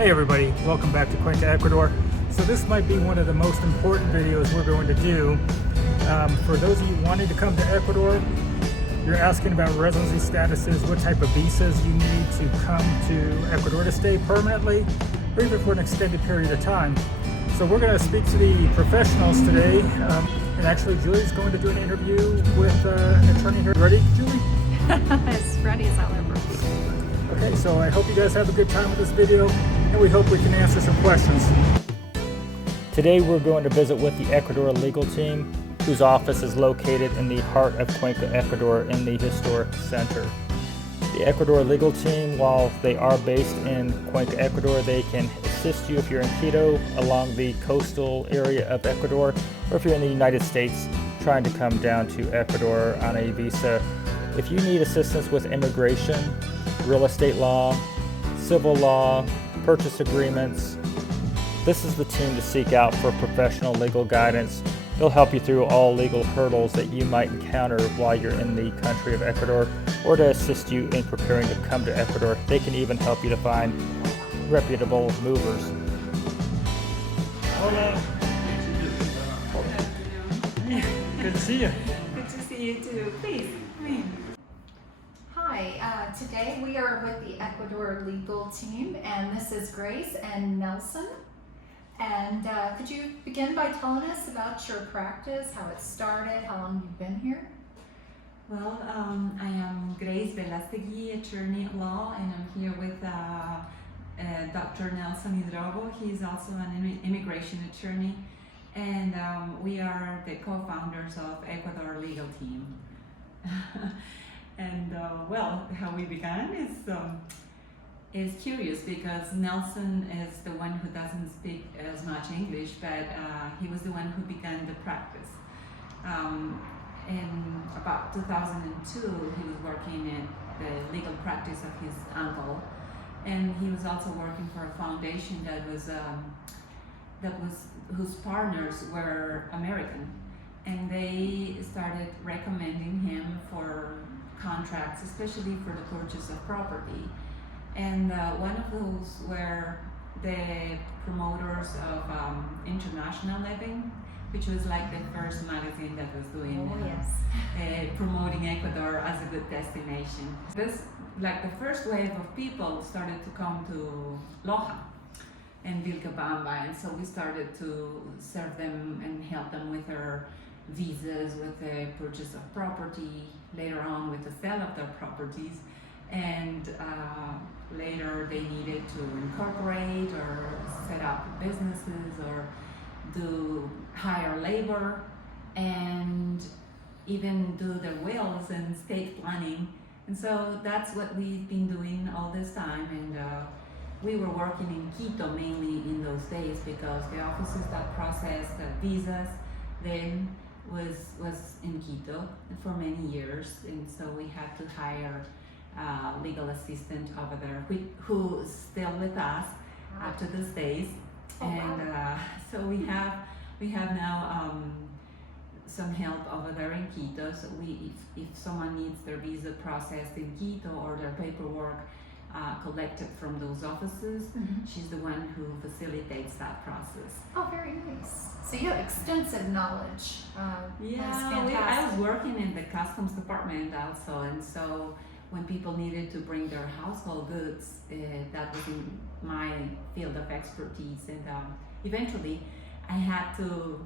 Hey everybody, welcome back to Cuenca, Ecuador. So this might be one of the most important videos we're going to do. For those of you wanting to come to Ecuador, you're asking about residency statuses, what type of visas you need to come to Ecuador to stay permanently, or even for an extended period of time. So we're going to speak to the professionals today, and actually Julie's going to do an interview with an attorney here. Ready, Julie? As ready as I'll ever be. Okay, so I hope you guys have a good time with this video, and we hope we can answer some questions. Today we're going to visit with the Ecuador Legal Team, whose office is located in the heart of Cuenca, Ecuador, in the historic center. The Ecuador Legal Team, while they are based in Cuenca, Ecuador, they can assist you if you're in Quito, along the coastal area of Ecuador, or if you're in the United States trying to come down to Ecuador on a visa. If you need assistance with immigration, real estate law, civil law, purchase agreements, this is the team to seek out for professional legal guidance. They'll help you through all legal hurdles that you might encounter while you're in the country of Ecuador, or to assist you in preparing to come to Ecuador. They can even help you to find reputable movers. Hola. Good to see you. Good to see you too. Please, come in. Hi, today we are with the Ecuador Legal Team, and this is Grace and Nelson. And could you begin by telling us about your practice, how it started, how long you've been here? Well, I am Grace Velastegui, attorney at law, and I'm here with Dr. Nelson Hidrogo. He's also an immigration attorney, and we are the co-founders of Ecuador Legal Team. And well, how we began is curious, because Nelson is the one who doesn't speak as much English, but he was the one who began the practice. In about 2002, he was working at the legal practice of his uncle, and he was also working for a foundation whose partners were American, and they started recommending him for contracts, especially for the purchase of property. And one of those were the promoters of International Living, which was like the first magazine that was doing promoting Ecuador as a good destination. This, like the first wave of people started to come to Loja and Vilcabamba, and so we started to serve them and help them with their visas, with the purchase of property, later on with the sale of their properties, and later they needed to incorporate or set up businesses or hire labor and even do their wills and estate planning. And so that's what we've been doing all this time, and we were working in Quito mainly in those days, because the offices that processed the visas then was in Quito for many years, and so we had to hire a legal assistant over there who's still with us up to these days. So we have now some help over there in Quito. So if someone needs their visa processed in Quito or their paperwork collected from those offices, she's the one who facilitates that process. Oh, very nice. So you have extensive knowledge. I was working in the customs department also, and so when people needed to bring their household goods, that was in my field of expertise. And eventually I had to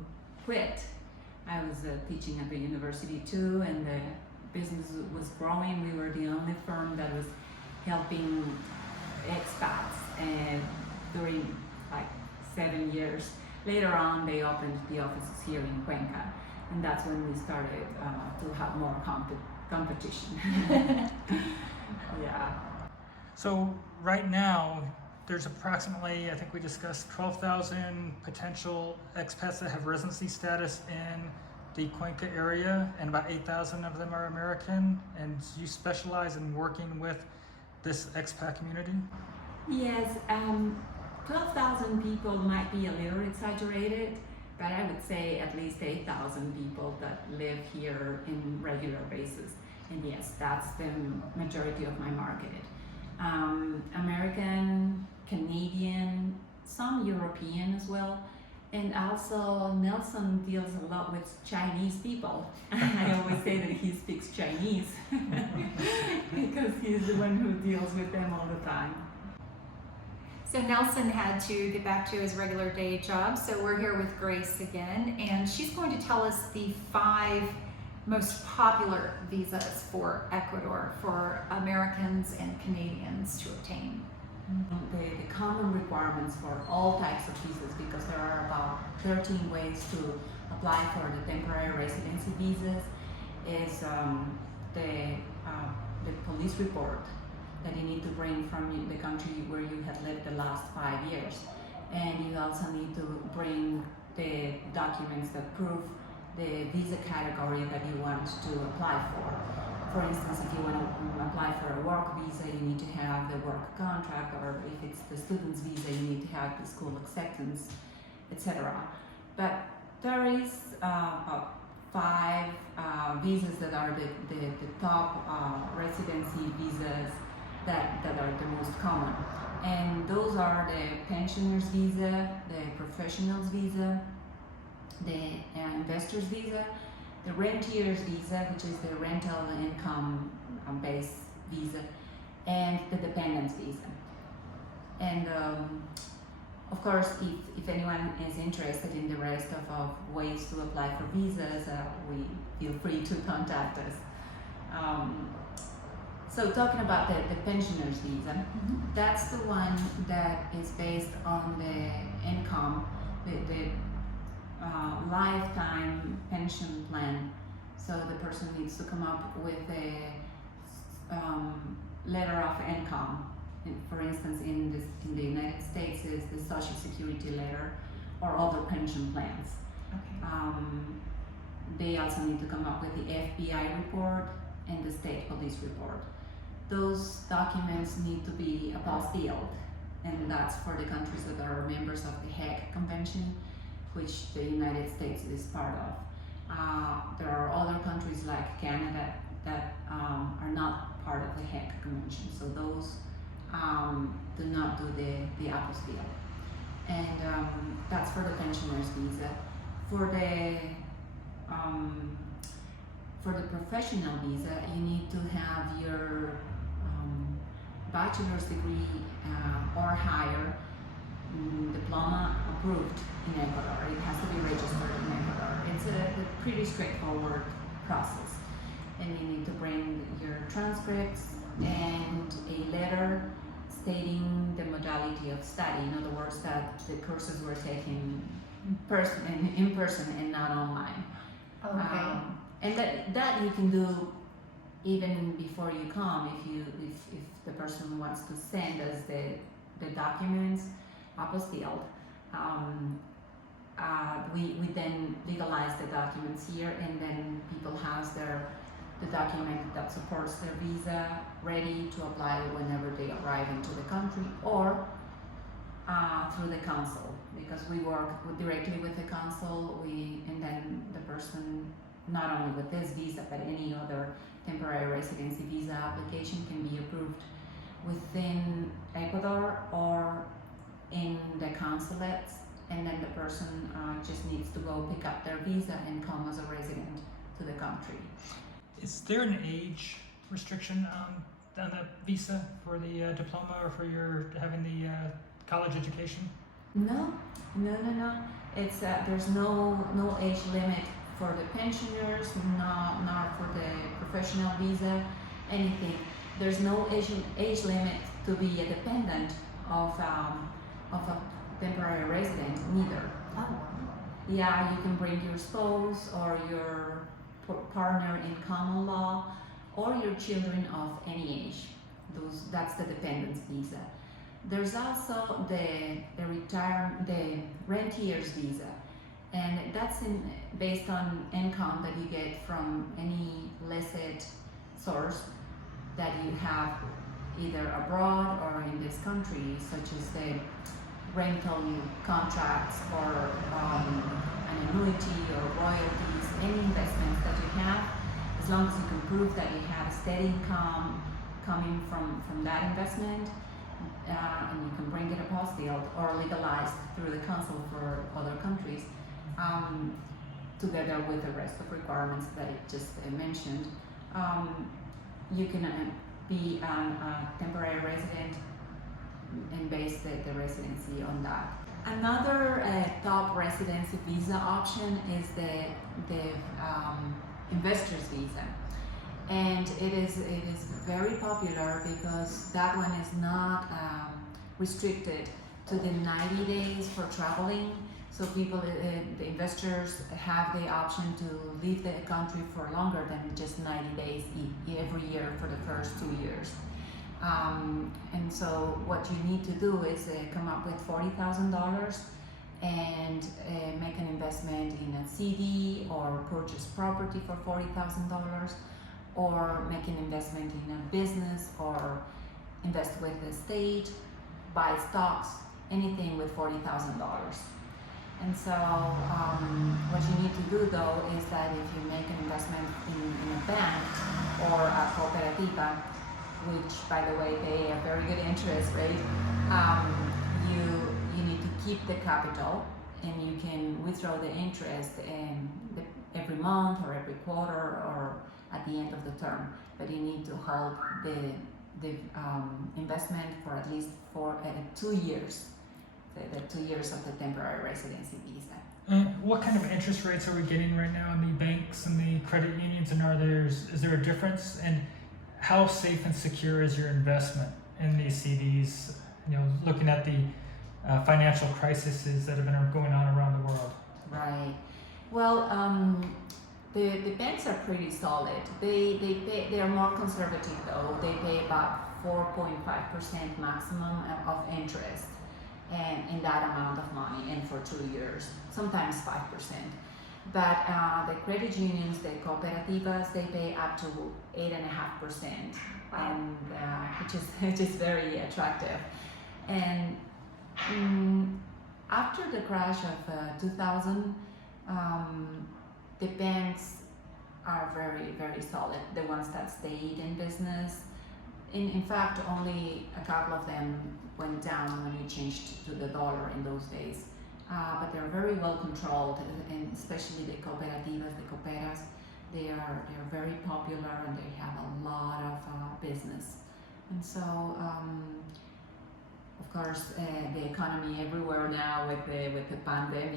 quit. I was teaching at the university too, and the business was growing. We were the only firm that was helping expats during like 7 years. Later on, they opened the offices here in Cuenca, and that's when we started to have more competition. Yeah. So right now, there's approximately, I think we discussed 12,000 potential expats that have residency status in the Cuenca area, and about 8,000 of them are American. And you specialize in working with this expat community? Yes, 12,000 people might be a little exaggerated, but I would say at least 8,000 people that live here in regular basis. And yes, that's the majority of my market. American, Canadian, some European as well. And also Nelson deals a lot with Chinese people. I always say that he speaks Chinese because he's the one who deals with them all the time. So Nelson had to get back to his regular day job, so we're here with Grace again, and she's going to tell us the 5 most popular visas for Ecuador for Americans and Canadians to obtain. The common requirements for all types of visas, because there are about 13 ways to apply for the temporary residency visas, is the police report that you need to bring from the country where you have lived the last 5 years. And you also need to bring the documents that prove the visa category that you want to apply for. For instance, if you want to apply for a work visa, you need to have the work contract, or if it's the student's visa, you need to have the school acceptance, etc. But there is about 5 visas that are the top residency visas that are the most common. And those are the pensioner's visa, the professional's visa, the investor's visa, the rentier's visa, which is the rental income based visa, and the dependent's visa. And of course, if anyone is interested in the rest of ways to apply for visas, we feel free to contact us. So talking about the pensioner's visa, that's the one that is based on the income, the lifetime pension plan. So the person needs to come up with a letter of income. For instance, in the United States is the Social Security letter or other pension plans. Okay. They also need to come up with the FBI report and the state police report. Those documents need to be apostilled, and that's for the countries that are members of the Hague Convention, which the United States is part of. There are other countries like Canada that are not part of the Hague Convention, so those do not do the apostille. And that's for the pensioner's visa. For the professional visa, you need to have your bachelor's degree or higher diploma approved in Ecuador. It has to be registered in Ecuador. It's a pretty straightforward process. And you need to bring your transcripts and a letter stating the modality of study. In other words, that the courses were taken in person and not online. Okay. And that you can do even before you come, if the person wants to send us the documents apostilled. We then legalize the documents here, and then people have the document that supports their visa ready to apply whenever they arrive into the country, or through the consul, because we work directly with the consul. And then the person, not only with this visa but any other temporary residency visa application, can be approved within Ecuador or in the consulates, and then the person just needs to go pick up their visa and come as a resident to the country. Is there an age restriction on the visa for the diploma or for your having the college education? No. It's there's no age limit for the pensioners, nor for the professional visa, anything. There's no age limit to be a dependent of a temporary resident, neither. Oh. Yeah, you can bring your spouse or your partner in common law, or your children of any age. That's the dependence visa. There's also the rentier's visa, and that's based on income that you get from any licit source that you have either abroad or in this country, such as the rental contracts or an annuity or royalties, any investments that you have, as long as you can prove that you have a steady income coming from that investment, and you can bring it apostilled or legalized through the Council for other countries, together with the rest of requirements that I just mentioned, you can be a temporary resident and base the residency on that. Another top residency visa option is the investor's visa, and it is very popular because that one is not restricted to the 90 days for traveling. So people, the investors have the option to leave the country for longer than just 90 days every year for the first 2 years. And so what you need to do is come up with $40,000 and make an investment in a CD or purchase property for $40,000, or make an investment in a business, or invest with the state, buy stocks, anything with $40,000. And so what you need to do though is that if you make an investment in a bank or a cooperativa, which by the way pay a very good interest rate, you need to keep the capital, and you can withdraw the interest every month or every quarter or at the end of the term. But you need to hold the investment for at least 2 years, the 2 years of the temporary residency visa. What kind of interest rates are we getting right now in the banks and the credit unions, and is there a difference? And how safe and secure is your investment in these CDs? You know, looking at the financial crises that have been going on around the world. Right. Well, the banks are pretty solid. They are more conservative though. They pay about 4.5% maximum of interest, and in that amount of money, and for 2 years, sometimes 5%. But the credit unions, the cooperativas, they pay up to 8.5%, and which is very attractive. And after the crash of 2000, the banks are very, very solid. The ones that stayed in business. In fact, only a couple of them went down when we changed to the dollar in those days. But they're very well controlled, and especially the cooperativas, the cooperas, they're very popular, and they have a lot of business. And so, of course, the economy everywhere now with the pandemic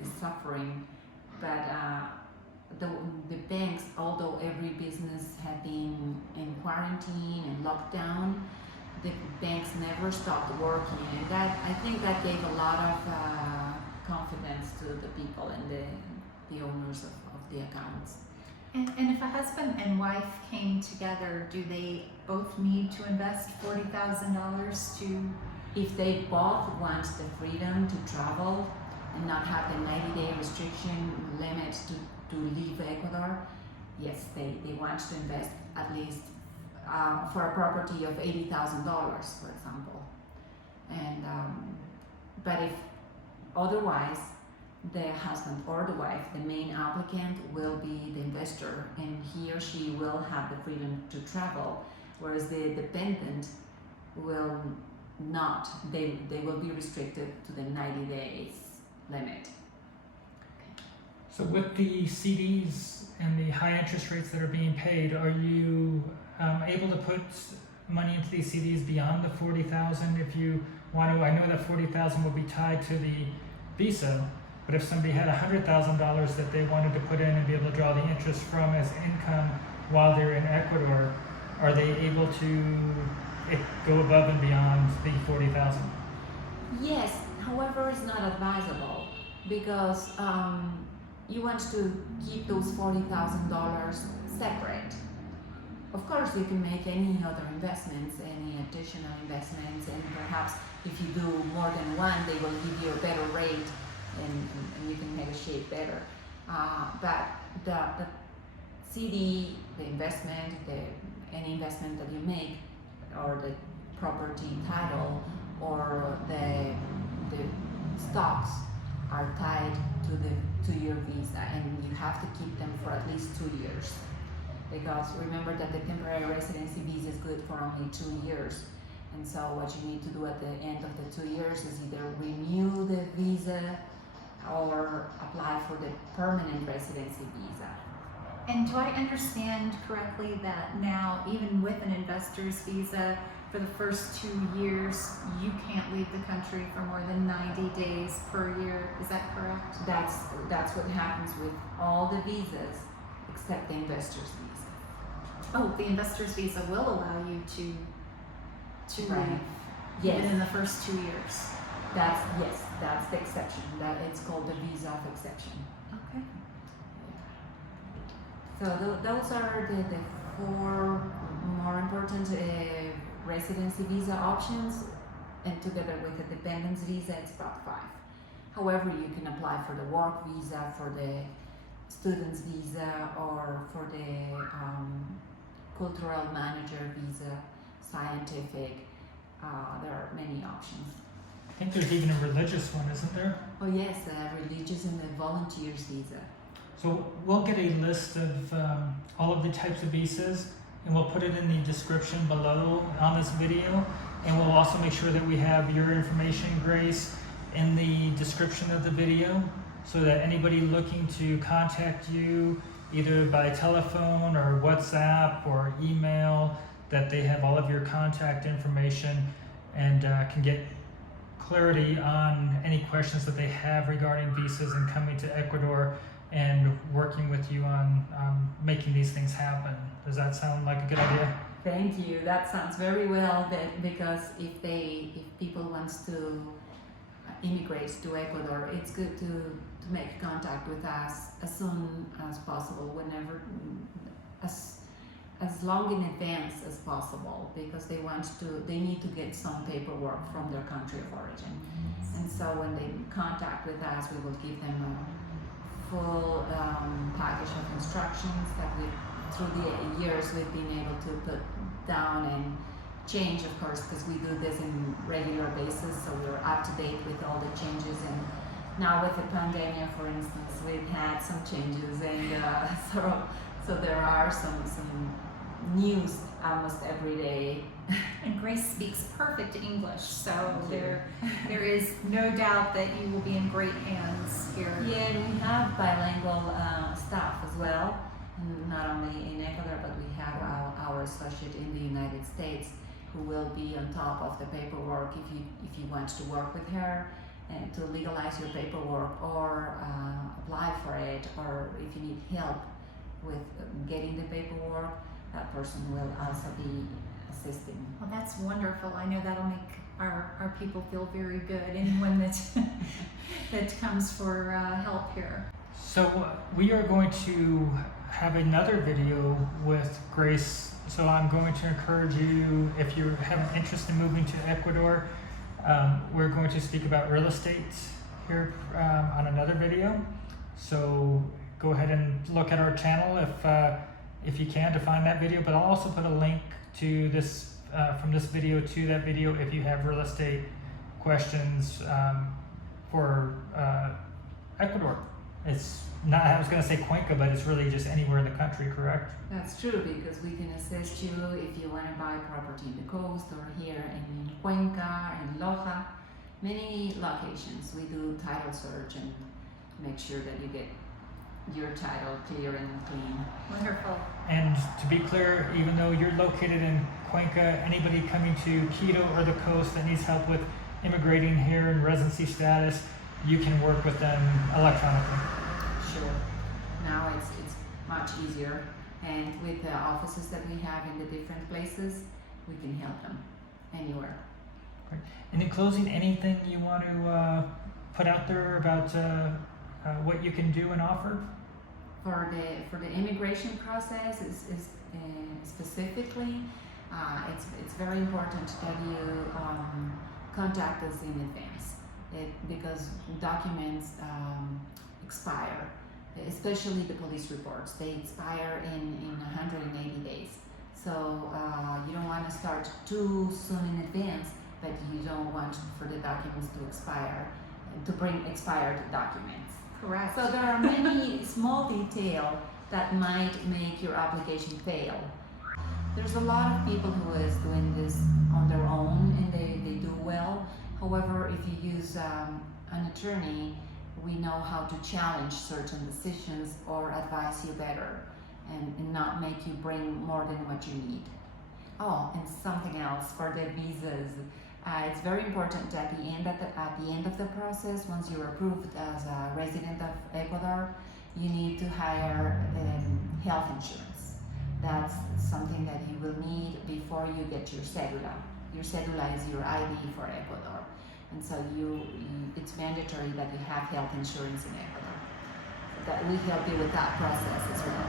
is suffering. But the banks, although every business had been in quarantine and locked down, the banks never stopped working, and that, I think that gave a lot of confidence to the people and the owners of the accounts. And if a husband and wife came together, do they both need to invest $40,000 to? If they both want the freedom to travel and not have the 90-day restriction limit to leave Ecuador, yes, they want to invest at least for a property of $80,000, for example. And but if otherwise, the husband or the wife, the main applicant, will be the investor, and he or she will have the freedom to travel, whereas the dependent will not. They will be restricted to the 90 days limit. So with the CDs and the high interest rates that are being paid, are you able to put money into these CDs beyond the $40,000 if you want to? I know that $40,000 will be tied to the visa, but if somebody had $100,000 that they wanted to put in and be able to draw the interest from as income while they're in Ecuador, are they able to go above and beyond the $40,000? Yes, however, it's not advisable because you want to keep those $40,000 separate. Of course, you can make any other investments, any additional investments, and perhaps if you do more than one, they will give you a better rate, and you can negotiate better. But the CD, the investment, any investment that you make, or the property title, or the stocks are tied to the 2-year visa, and you have to keep them for at least 2 years. Because remember that the temporary residency visa is good for only 2 years, And so what you need to do at the end of the 2 years is either renew the visa or apply for the permanent residency visa. And do I understand correctly that now, even with an investor's visa, for the first 2 years, you can't leave the country for more than 90 days per year? Is that correct? That's what happens with all the visas except the investor's visa. Oh, the investor's visa will allow you to Right. leave Yes. even in the first 2 years. That's the exception. That it's called the visa of exception. Okay. So those are the four more important residency visa options, and together with the dependence visa, it's about 5. However, you can apply for the work visa, for the student's visa, or for the cultural manager visa, scientific. There are many options. I think there's even a religious one, isn't there? Oh yes, religious and the volunteers visa. So we'll get a list of all of the types of visas, and we'll put it in the description below on this video. And we'll also make sure that we have your information, Grace, in the description of the video, so that anybody looking to contact you, either by telephone or WhatsApp or email, that they have all of your contact information and can get clarity on any questions that they have regarding visas and coming to Ecuador and working with you on making these things happen. Does that sound like a good idea? Thank you. That sounds very well. Because if people wants to immigrate to Ecuador, it's good to make contact with us as soon as possible, whenever, as long in advance as possible, because they need to get some paperwork from their country of origin. And so when they contact with us, we will give them a full package of instructions that through the years we've been able to put down and change, of course, because we do this in regular basis, so we're up to date with all the changes. And now with the pandemic, for instance, we've had some changes, and so there are some news almost every day. And Grace speaks perfect English, so Thank you. there is no doubt that you will be in great hands here. Yeah, and we have bilingual staff as well, not only in Ecuador, but we have our associate in the United States who will be on top of the paperwork if you want to work with her and to legalize your paperwork or apply for it, or if you need help with getting the paperwork, that person will also be assisting. Well, that's wonderful. I know that'll make our people feel very good. Anyone that comes for help here. So we are going to have another video with Grace. So I'm going to encourage you, if you have an interest in moving to Ecuador, we're going to speak about real estate here on another video. So go ahead and look at our channel if you can to find that video. But I'll also put a link to this from this video to that video if you have real estate questions for Ecuador. It's not, I was going to say Cuenca, but it's really just anywhere in the country, correct? That's true, because we can assist you if you want to buy property in the coast or here in Cuenca, in Loja, many locations. We do title search and make sure that you get your title clear and clean. Wonderful. And to be clear, even though you're located in Cuenca, anybody coming to Quito or the coast that needs help with immigrating here and residency status, you can work with them electronically. Sure. Now it's much easier, and with the offices that we have in the different places, we can help them anywhere. Great. And in closing, anything you want to put out there about what you can do and offer? For the immigration process, is specifically, it's very important that you contact us in advance, because documents expire, especially the police reports. They expire in 180 days. So you don't want to start too soon in advance, but you don't want for the documents to expire, to bring expired documents. Correct. So there are many small details that might make your application fail. There's a lot of people who is doing this on their own and they do well. However, if you use an attorney, we know how to challenge certain decisions or advise you better and not make you bring more than what you need. Oh, and something else for the visas. It's very important at the end of the process, once you're approved as a resident of Ecuador, you need to hire health insurance. That's something that you will need before you get your cedula. Your cedula is your ID for Ecuador. And so it's mandatory that you have health insurance in Ecuador. That we help you with that process as well.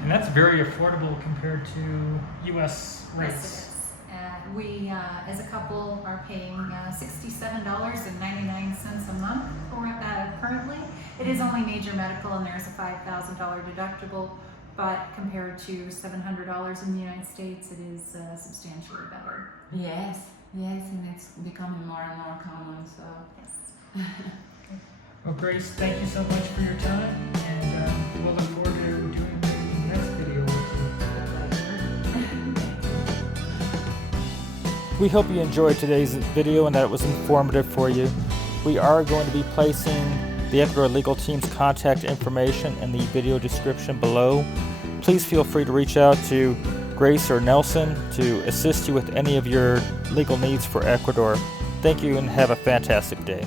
And that's very affordable compared to U.S. rates. We, as a couple, are paying $67.99 a month currently. It is only major medical, and there's a $5,000 deductible, but compared to $700 in the United States, it is substantially better. Yes, and it's becoming more and more common. So. Yes. Well, Grace, thank you so much for your time, and we'll look forward to doing the next video with you. We hope you enjoyed today's video and that it was informative for you. We are going to be placing the Ecuador Legal Team's contact information in the video description below. Please feel free to reach out to Grace or Nelson to assist you with any of your legal needs for Ecuador. Thank you and have a fantastic day.